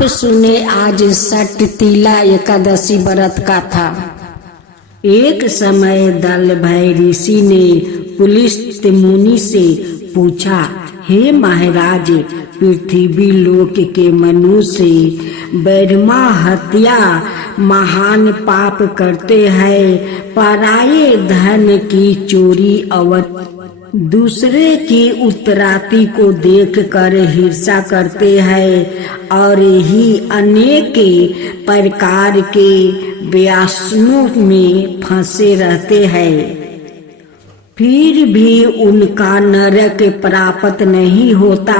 आप सुने आज सट तीला एकादशी व्रत का था। एक समय दल भय ऋषि ने पुलिस्त मुनि से पूछा, हे महाराज, पृथ्वी लोक के मनुष्य बैरमा हत्या महान पाप करते हैं, पराये धन की चोरी और दूसरे की उत्तराती को देखकर हिंसा करते हैं और ही अनेक प्रकार के व्यसनों में फंसे रहते हैं। फिर भी उनका नरक प्राप्त नहीं होता।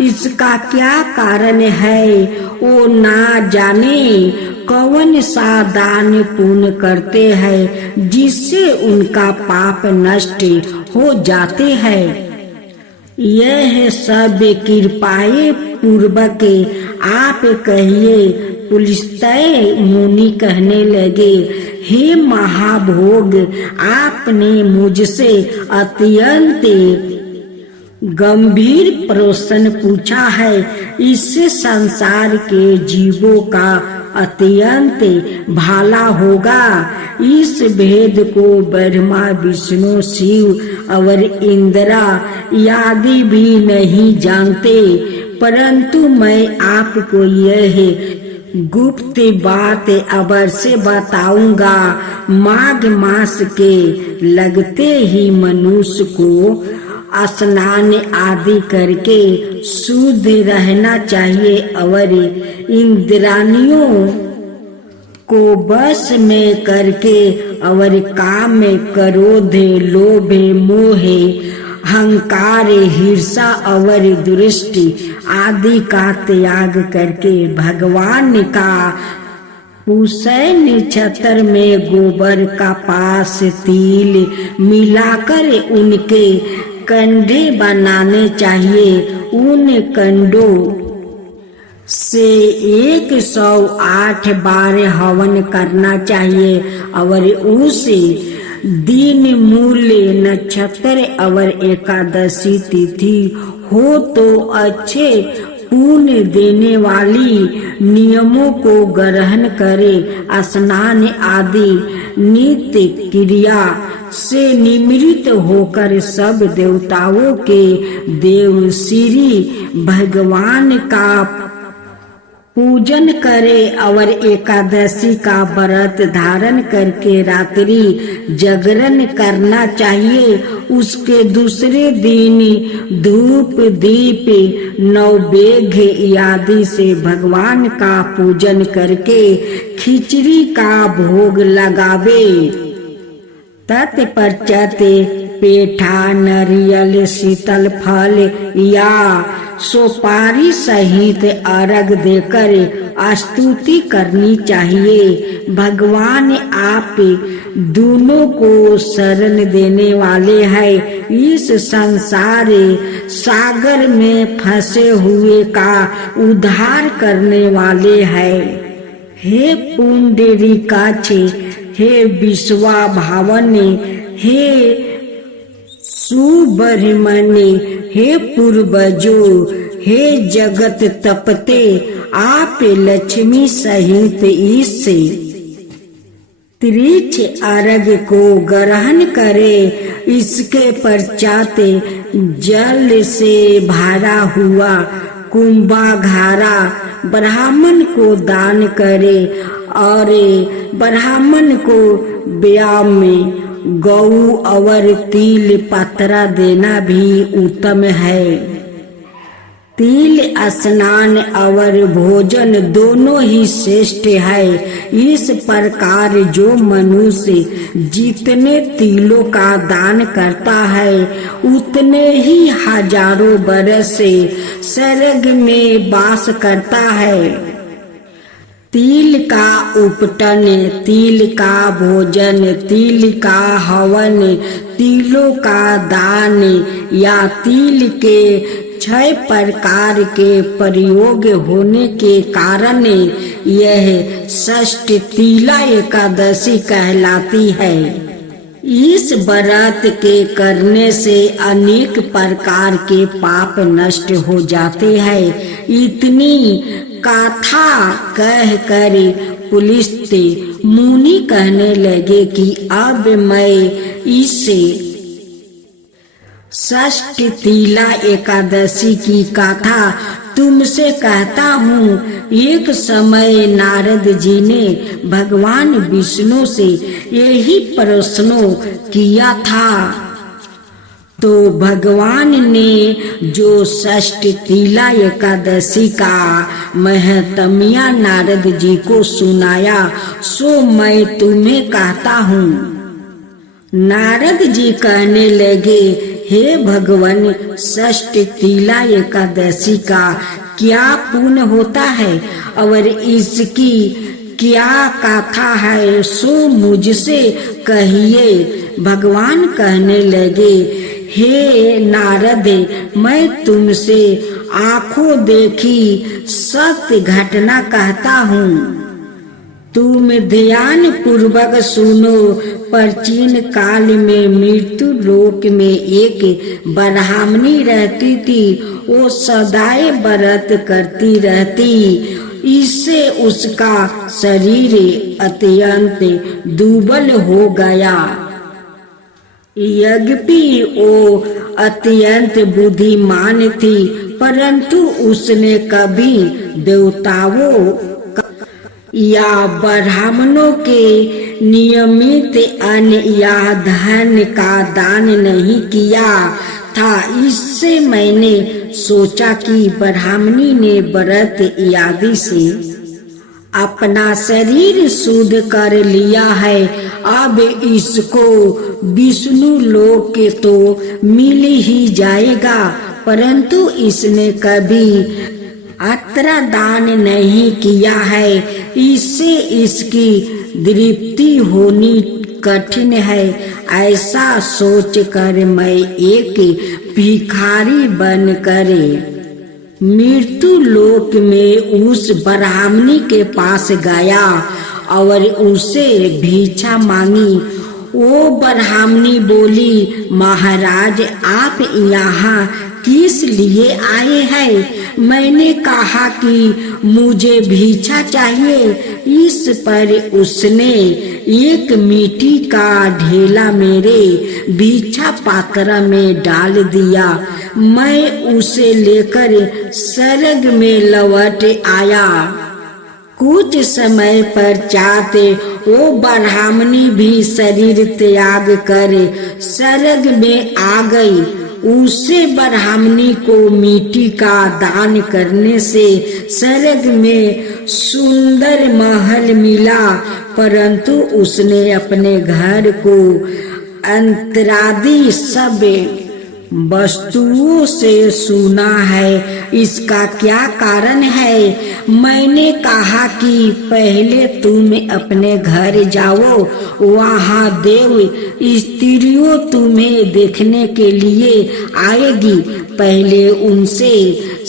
इसका क्या कारण है? वो ना जाने कौन सा दान पुण्य करते हैं जिससे उनका पाप नष्ट हो जाते हैं। यह सब कृपाए पूर्वक आप कहिए। पुलिस्तय मुनि कहने लगे, हे महाभोग, आपने मुझसे अत्यंत गंभीर प्रश्न पूछा है। इससे संसार के जीवों का अत्यंत भला होगा। इस भेद को ब्रह्मा विष्णु शिव और इंद्रा आदि भी नहीं जानते, परंतु मैं आपको यह गुप्त बात अवश्य बताऊंगा। माघ मास के लगते ही मनुष्य को स्नान आदि करके शुद्ध रहना चाहिए और इंद्रियों को वश में करके और काम में क्रोध, लोभ, मोह, अहंकार, हिंसा और दृष्टि आदि का त्याग करके भगवान का पूषै नक्षत्र में गोबर का पास तिल मिलाकर उनके कंडे बनाने चाहिए। उन कंडों से 108 बार हवन करना चाहिए और उस दिन मूल नक्षत्र और एकादशी तिथि हो तो अच्छे पुण्य देने वाली नियमों को ग्रहण करे। स्नान आदि नित्य क्रिया से निवृत्त होकर सब देवताओं के देव श्री भगवान का पूजन करे और एकादशी का व्रत धारण करके रात्रि जागरण करना चाहिए। उसके दूसरे दिन धूप दीप नैवेद्य आदि से भगवान का पूजन करके खिचड़ी का भोग लगावे। तत्पश्चात पेठा, नारियल, शीतल फल या सुपारी सहित अर्घ देकर स्तुति करनी चाहिए। भगवान आप दोनों को शरण देने वाले हैं। इस संसार सागर में फंसे हुए का उद्धार करने वाले हैं। हे पुंडरीकाक्ष, हे विश्वा भावन, हे सुब्रह्मण्य, हे पूर्वजो, हे जगत तपते, आप लक्ष्मी सहित इस त्रिच अर्घ को ग्रहण करे। इसके पश्चात जल से भरा हुआ कुंभाघारा ब्राह्मण को दान करे और ब्राह्मण को व्याम में गौ और तिल पत्रा देना भी उत्तम है। तिल स्नान और भोजन दोनों ही श्रेष्ठ है। इस प्रकार जो मनुष्य जितने तिलों का दान करता है उतने ही हजारों बरस स्वर्ग में वास करता है। तिल का उपटन, तिल का भोजन, तिल का हवन, तिलों का दान या तिल के 6 प्रकार के प्रयोग होने के कारण यह षष्ठ तीला एकादशी कहलाती है। इस व्रत के करने से अनेक प्रकार के पाप नष्ट हो जाते हैं। इतनी कथा कह कर पुलिसते मुनि कहने लगे कि अब मैं इसे षष्ठ तीला एकादशी की कथा तुमसे कहता हूँ। एक समय नारद जी ने भगवान विष्णु से यही प्रश्न किया था, तो भगवान ने जो षष्ठ तीला एकादशी का महत्म्य नारद जी को सुनाया सो मैं तुम्हें कहता हूँ। नारद जी कहने लगे, हे भगवान, षष्ठ तीला एकादशी का क्या पुण्य होता है और इसकी क्या कथा है सो मुझसे कहिए। भगवान कहने लगे, हे नारद, मैं तुमसे आंखों देखी सत्य घटना कहता हूँ। तुम ध्यान पूर्वक सुनो। प्राचीन काल में मृत्यु लोक में एक ब्राह्मणी रहती थी। वो सदाए व्रत करती रहती, इससे उसका शरीर अत्यंत दुर्बल हो गया। यद्यपि वो अत्यंत बुद्धिमान थी, परंतु उसने कभी देवताओं या ब्राह्मणों के नियमित अन्न या धन का दान नहीं किया था। इससे मैंने सोचा कि ब्राह्मणी ने व्रत आदि से अपना शरीर शुद्ध कर लिया है, अब इसको विष्णु लोक के तो मिल ही जाएगा। परंतु इसने कभी अत्र दान नहीं किया है, इससे इसकी तृप्ति होनी कठिन है। ऐसा सोचकर मैं एक भिखारी बनकर मृत्यु लोक में उस ब्राह्मणी के पास गया और उसे भिक्षा मांगी। वो ब्राह्मणी बोली, महाराज, आप यहाँ किस लिए आए हैं? मैंने कहा कि मुझे भिक्षा चाहिए। इस पर उसने एक मिट्टी का ढेला मेरे भिक्षा पात्र में डाल दिया। मैं उसे लेकर स्वर्ग में लौट आया। कुछ समय पश्चात वो ब्राह्मणी भी शरीर त्याग कर स्वर्ग में आ गई। उसे ब्राह्मणी को मिट्टी का दान करने से स्वर्ग में सुंदर महल मिला, परंतु उसने अपने घर को अंतरादि सब वस्तुओं से सुना है। इसका क्या कारण है? मैंने कहा कि पहले तुम अपने घर जाओ, वहाँ देव स्त्रियों तुम्हें देखने के लिए आएगी। पहले उनसे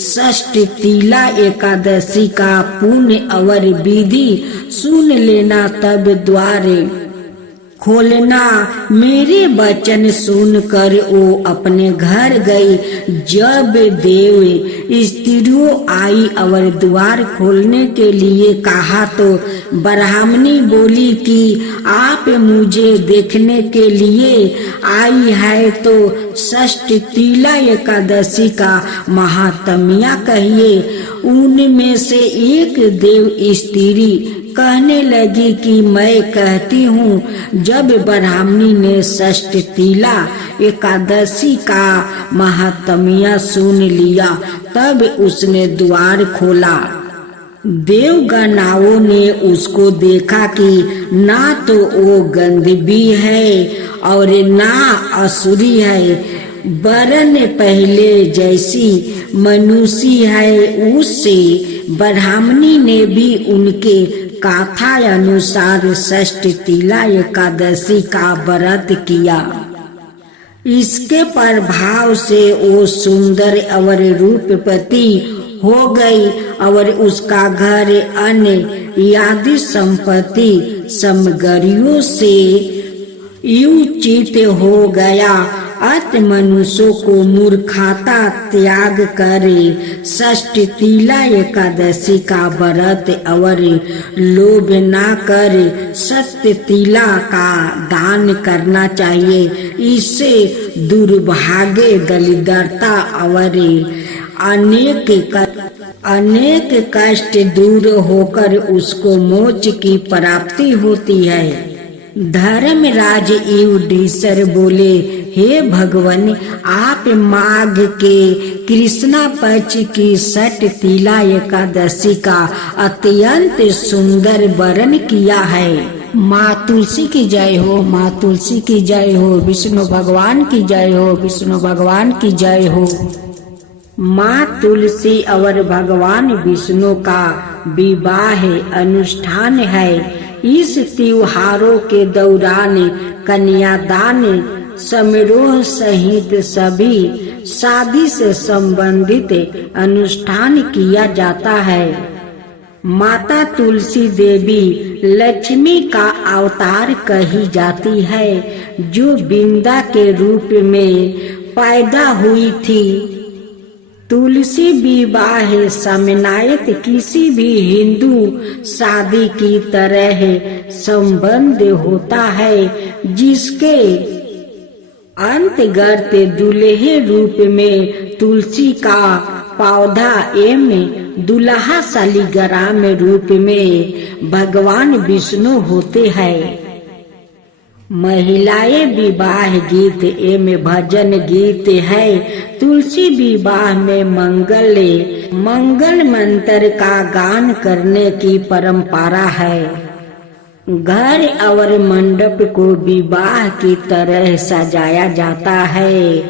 षष्ठ तीला एकादशी का पुण्य और विधि सुन लेना, तब द्वार खोलना। मेरे वचन सुनकर वो अपने घर गई। जब देव स्त्रियों आई और द्वार खोलने के लिए कहा तो ब्राह्मणी बोली कि आप मुझे देखने के लिए आई है तो षष्ठ तीला एकादशी का महात्म्य कहिए। उनमें से एक देव स्त्री कहने लगी कि मैं कहती हूँ। जब ब्राह्मणी ने षष्ठ तीला एकादशी का महात्म्य सुन लिया, तब उसने द्वार खोला। देवगणाओं ने उसको देखा कि ना तो वो गंधर्वी है और ना असुरी है, वरन पहले जैसी मनुष्य है। उससे ब्राह्मणी ने भी उनके कथा अनुसार षष्ठ तीला एकादशी का व्रत किया। इसके प्रभाव से वो सुंदर और रूपवती हो गई और उसका घर अन्य आदि संपत्ति सामग्रियों से युचित हो गया अत मनुष्यों को मूर्खता त्याग करे षष्ठी तिला एकादशी का व्रत और लोभ ना करे सत्य तिला का दान करना चाहिए। इससे दुर्भाग्य दरिद्रता और अनेक कष्ट दूर होकर उसको मोक्ष की प्राप्ति होती है। धर्मराज युधिष्ठिर बोले, हे भगवान, आप माघ के कृष्णा पक्ष की षठ तिला एकादशी का अत्यंत सुंदर वर्णन किया है। माँ तुलसी की जय हो, माँ तुलसी की जय हो, विष्णु भगवान की जय हो, विष्णु भगवान की जय हो। माँ तुलसी और भगवान विष्णु का विवाह अनुष्ठान है। इस त्योहारों के दौरान कन्यादान समारोह सहित सभी शादी से संबंधित अनुष्ठान किया जाता है। माता तुलसी देवी लक्ष्मी का अवतार कही जाती है, जो वृंदा के रूप में पैदा हुई थी। तुलसी विवाह समन्वयक किसी भी हिंदू शादी की तरह संबंध होता है, जिसके अंतर्गत दूल्हे रूप में तुलसी का पौधा एवं दुल्हा शालिग्राम रूप में भगवान विष्णु होते हैं। महिलाएं विवाह गीत एवं भजन गीत है। तुलसी विवाह में मंगल मंत्र का गान करने की परंपरा है। घर और मंडप को विवाह की तरह सजाया जाता है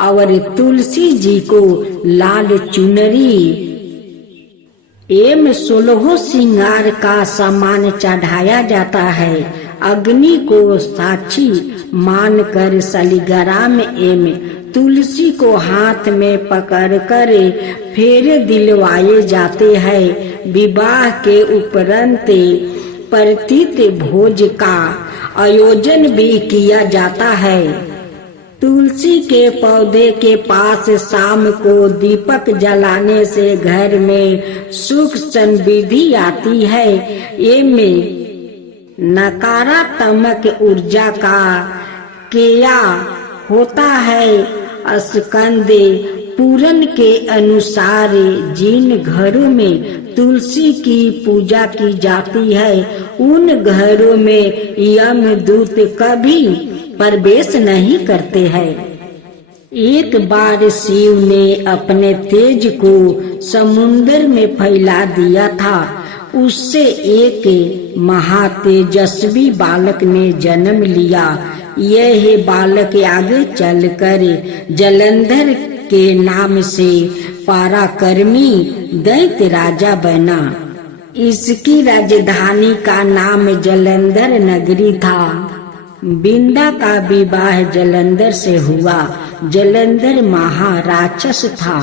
और तुलसी जी को लाल चुनरी एवं 16 श्रृंगार का सामान चढ़ाया जाता है। अग्नि को साक्षी मानकर शालिग्राम एवं तुलसी को हाथ में पकड़कर फेरे दिलवाए जाते हैं। विवाह के उपरांत प्रतित भोज का आयोजन भी किया जाता है। तुलसी के पौधे के पास शाम को दीपक जलाने से घर में सुख समृद्धि आती है। एवं नकारात्मक ऊर्जा का क्रिया होता है। स्कंद पुराण के अनुसार जिन घरों में तुलसी की पूजा की जाती है, उन घरों में यमदूत कभी प्रवेश नहीं करते हैं। एक बार शिव ने अपने तेज को समुद्र में फैला दिया था। उससे एक महातेजस्वी बालक ने जन्म लिया। यह बालक आगे चलकर जलंधर के नाम से पराक्रमी दैत्य राजा बना। इसकी राजधानी का नाम जलंधर नगरी था। वृंदा का विवाह जलंधर से हुआ। जलंधर महाराक्षस था।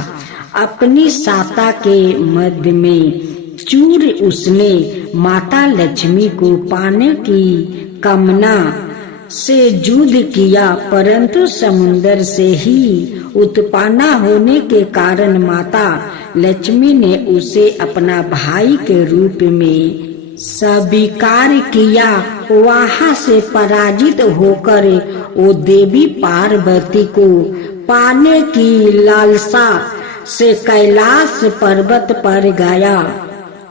अपनी साता के मध्य में चूर उसने माता लक्ष्मी को पाने की कामना से युद्ध किया, परंतु समुद्र से ही उत्पन्न होने के कारण माता लक्ष्मी ने उसे अपना भाई के रूप में स्वीकार किया। वहां से पराजित होकर वो देवी पार्वती को पाने की लालसा से कैलाश पर्वत पर गया।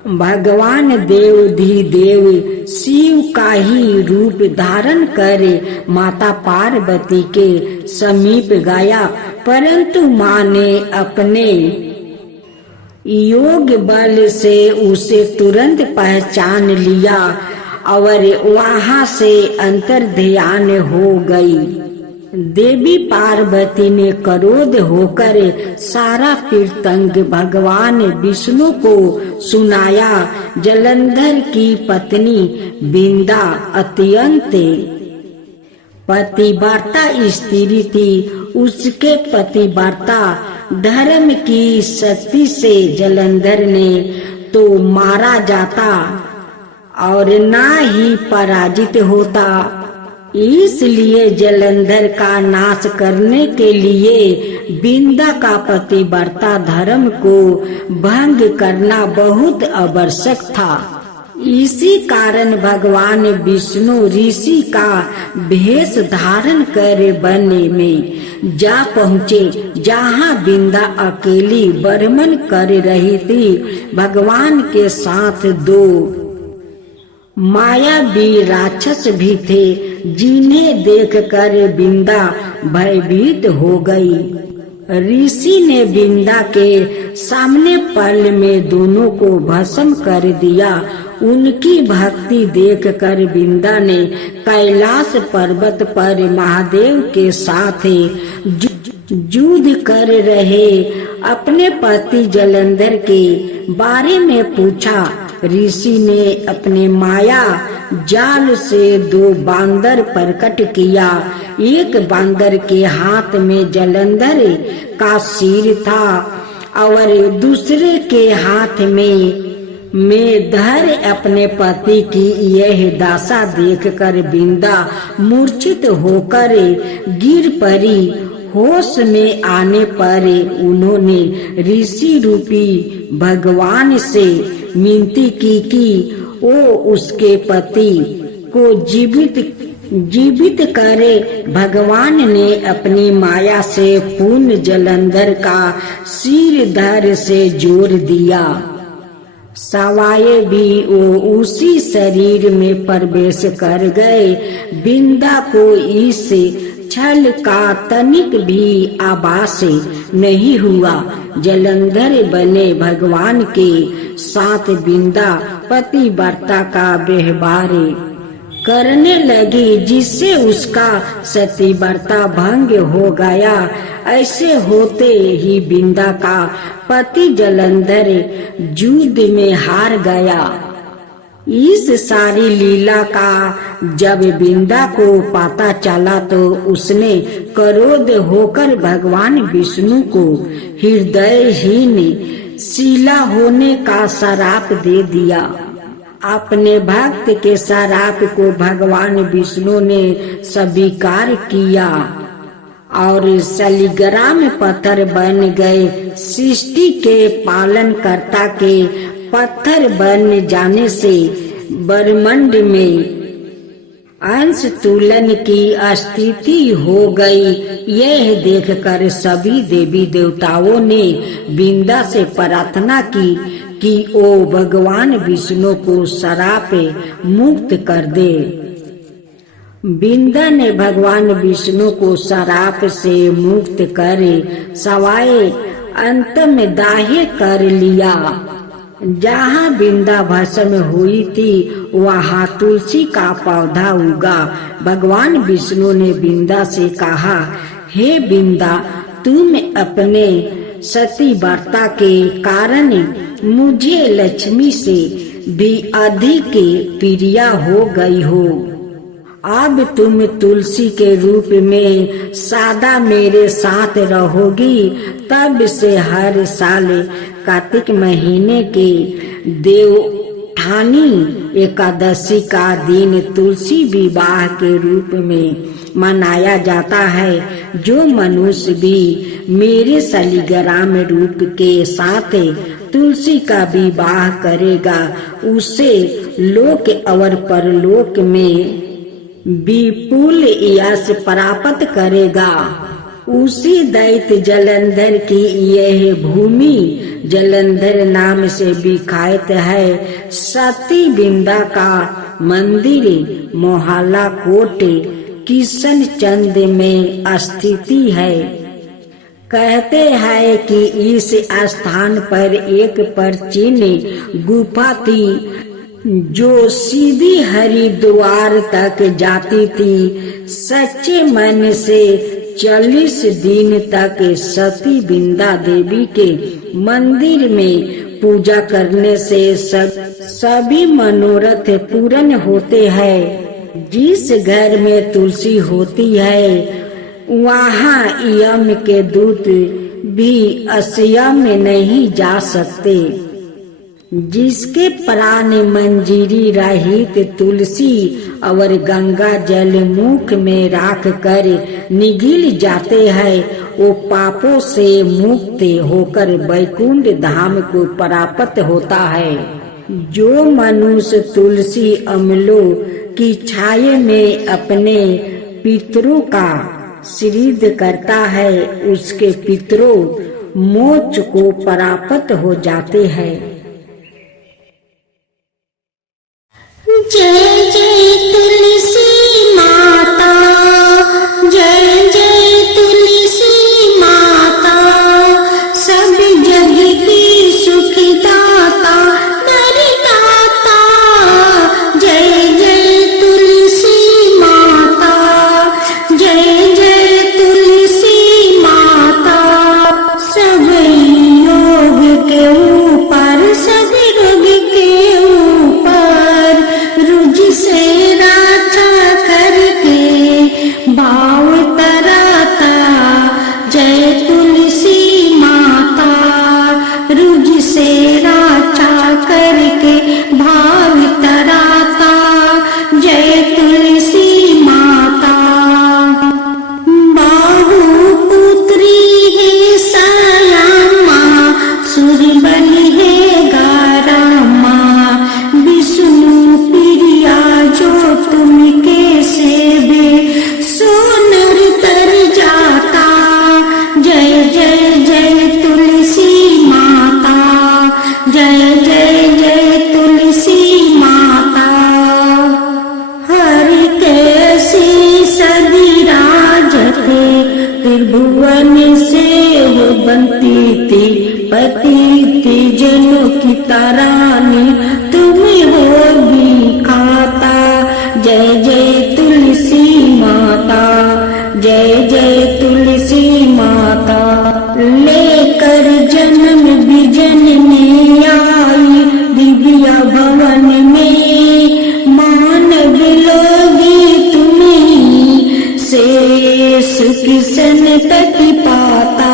भगवान देवाधिदेव शिव का ही रूप धारण कर माता पार्वती के समीप गया, परंतु माँ ने अपने योग बल से उसे तुरंत पहचान लिया और वहां से अंतर्ध्यान हो गई। देवी पार्वती ने क्रोध होकर सारा वृत्तांत भगवान विष्णु को सुनाया। जलंधर की पत्नी वृंदा अत्यंत पतिव्रता स्त्री थी। उसके पतिव्रता धर्म की शक्ति से जलंधर ने तो मारा जाता और ना ही पराजित होता। इसलिए जलंधर का नाश करने के लिए बिंदा का पतिव्रता धर्म को भंग करना बहुत आवश्यक था। इसी कारण भगवान विष्णु ऋषि का भेष धारण कर वन में जा पहुँचे, जहाँ बिंदा अकेली बर्मन कर रही थी। भगवान के साथ 2 मायावी राक्षस भी थे, जिन्हें देखकर बिंदा भयभीत हो गई। ऋषि ने बिंदा के सामने पल में दोनों को भस्म कर दिया। उनकी भक्ति देखकर बिंदा ने कैलाश पर्वत पर महादेव के साथ युद्ध कर रहे अपने पति जलंधर के बारे में पूछा। ऋषि ने अपने माया जाल से 2 बांदर प्रकट किया। एक बांदर के हाथ में जलंधर का सिर था और दूसरे के हाथ में धर अपने पति की यह दशा देखकर बिंदा मूर्छित होकर गिर पड़ी। होश में आने पर उन्होंने ऋषि रूपी भगवान से विनती की कि वो उसके पति को जीवित करे। भगवान ने अपनी माया से पुनः जलंधर का सिर धर से जोड़ दिया। सवाए भी वो उसी शरीर में प्रवेश कर गए। बिंदा को इस छल का तनिक भी आभास नहीं हुआ। जलंधर बने भगवान के साथ बिंदा पतिव्रता का व्यवहार करने लगी, जिससे उसका सतीव्रता भंग हो गया। ऐसे होते ही बिंदा का पति जलंधर युद्ध में हार गया। इस सारी लीला का जब बिंदा को पता चला तो उसने क्रोध होकर भगवान विष्णु को हृदयहीन शिला होने का श्राप दे दिया। अपने भक्त के श्राप को भगवान विष्णु ने स्वीकार किया और शालिग्राम पत्थर बन गए। सृष्टि के पालन कर्ता के पत्थर बन जाने से ब्रह्मांड में अंश तुलन की स्थिति हो गई। यह देखकर सभी देवी देवताओं ने बिंदा से प्रार्थना की कि ओ भगवान विष्णु को श्राप मुक्त कर दे। बिंदा ने भगवान विष्णु को श्राप से मुक्त कर सवाए अंत में दाह कर लिया। जहाँ बिंदा भस्म हुई थी वहाँ तुलसी का पौधा उगा। भगवान विष्णु ने बिंदा से कहा, हे बिंदा, तुम अपने सतीव्रता के कारण मुझे लक्ष्मी से भी अधिक प्रिय हो गई हो। अब तुम तुलसी के रूप में सदा मेरे साथ रहोगी। तब से हर साल कार्तिक महीने के देवउठानी एकादशी का दिन तुलसी विवाह के रूप में मनाया जाता है। जो मनुष्य भी मेरे शालिग्राम रूप के साथ तुलसी का विवाह करेगा उसे लोक और परलोक में विपुल यश प्राप्त करेगा। उसी दैत्य जलंधर की यह भूमि जलंधर नाम से विख्यात है। सती बिंदा का मंदिर मोहल्ला कोट किशन चंद में स्थिति है। कहते हैं कि इस स्थान पर एक प्राचीन गुफा थी जो सीधी हरिद्वार तक जाती थी। सच्चे मन से 40 दिन तक सती बिंदा देवी के मंदिर में पूजा करने से सभी मनोरथ पूर्ण होते हैं। जिस घर में तुलसी होती है वहाँ यम के दूत भी असयम नहीं जा सकते। जिसके प्राण मंजीरी रहित तुलसी और गंगा जल मुख में राख कर निगल जाते हैं, वो पापों से मुक्त होकर वैकुंठ धाम को प्राप्त होता है। जो मनुष्य तुलसी अमलों की छाया में अपने पितरों का श्राद्ध करता है, उसके पितरों मोक्ष को प्राप्त हो जाते हैं। जय जय तुलसी माता, जय जय तुलसी माता, सब जग की सुखदाता दरिदाता। जय जय तुलसी माता, जय जय तुलसी माता, सब योग के ऊपर, सब रोग के ऊपर रुझ से राछा करके भाव तराता। जय तुलसी माता, रुझ से राछा करके भाव तराता। जय तुलसी माता। बाहु पुत्री है सयामा, सुरबली है गारामा, विष्णु प्रिया जो तुमके सेवे सो नर तर जाता। जय जय जय तुलसी माता, जय जय जय तुलसी माता। हरि कैसी सदी राजते, त्रिभुवन से हो बनती थी, पति थी जनों की तारानी, तुम होगी खाता। जय जय तुलसी माता, जय जय तुलसी माता। लेकर जन्म बिजन में आई दिव्या भवन में, मानव लोगी तुम्हीं से सुख संतति पाता।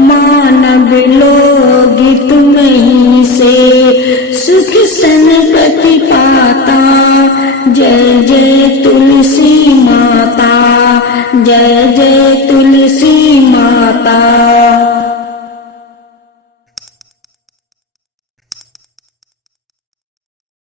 मानव लोगी तुम्हीं से सुख संपत्ति पाता। जय जय तुलसी माता, जय जय तुलसी माता।